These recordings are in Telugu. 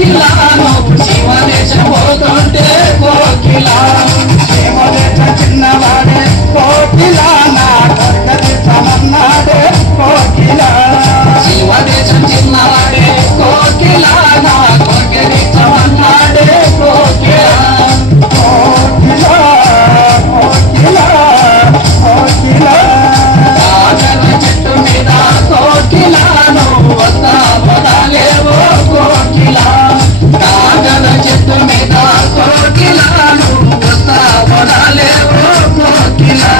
కోకిలాను శివదేశం పోతుంటే కోకిలా శివదేశ చిన్నవాడే కోకిలా నా కొరకదేశమన్నాడే కోకిలా శివదేశం చిన్నవాడే కోకిలా నా కొరకదేశమన్నాడే కోకిలా కోకిలా కోకిలా కోకిలా కాగల చెట్టు మీద కోకిలాను వస్తా వదలేవో కోకిలా కాగల చెట్టు మీద కోకిలాను వస్తా వదలేవో కోకిలా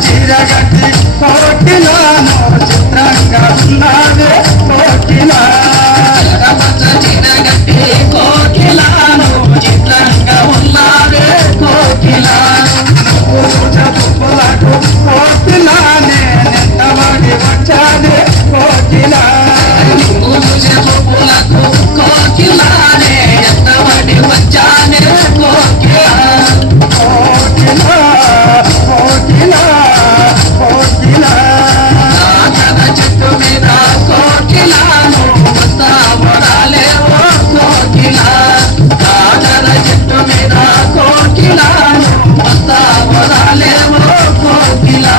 చీరగట్టి కోకిలా చిత్రంగా ఉన్నావే కోకిలా ఎర్రపచ్చ చిరగట్టి కోకిలాను చిత్రంగా ఉన్నావే కోకిలా పువ్వులకు కోకిలా నేనెంతవాడి వచ్చానే కోకిలా పువ్వులకు కోకిలానే ఎంతవడి వచ్చానే కోకిలా కోకిలా కోకిలా కోకిలా కాకర చెట్టు మీద కోకిలాను వస్తా వడాలేవో కోకిలా కాకర చెట్టు మీద కోకిలాను వస్తా వడాలేవో కోకిలా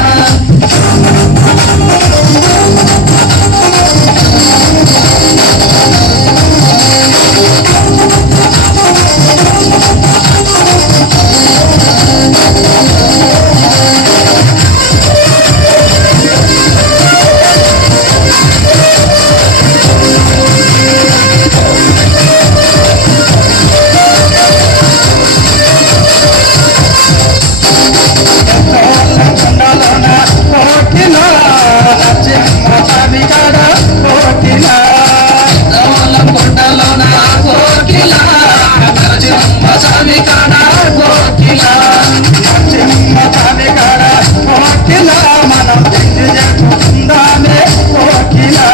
కొండలోన కోకిలా నరసింహ స్వామి కాడ కోకిలా రవల కొండలోన కోకిలా నరసింహ స్వామి కాడ కోకిలా నరసింహ స్వామి కాడ కోకిలా మనం పెళ్లి చేసుకుందామే కోకిలా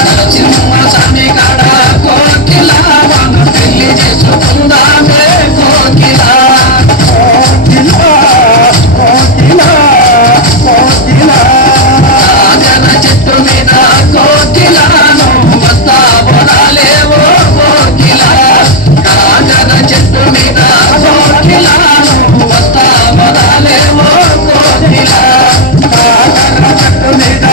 నరసింహ స్వామి కాడ కోకిలా మనం పెళ్లి చేసుకుందామే కోకిలా కోకిలా కోకిలా కోకిలా కాగల చెట్టు మీద కోకిలాను వస్తా వడాలేవో కోకిలా కాగల చెట్టు మీద కోకిలాను వస్తా వడాలేవో కోకిలా కాకర చెట్టు మీద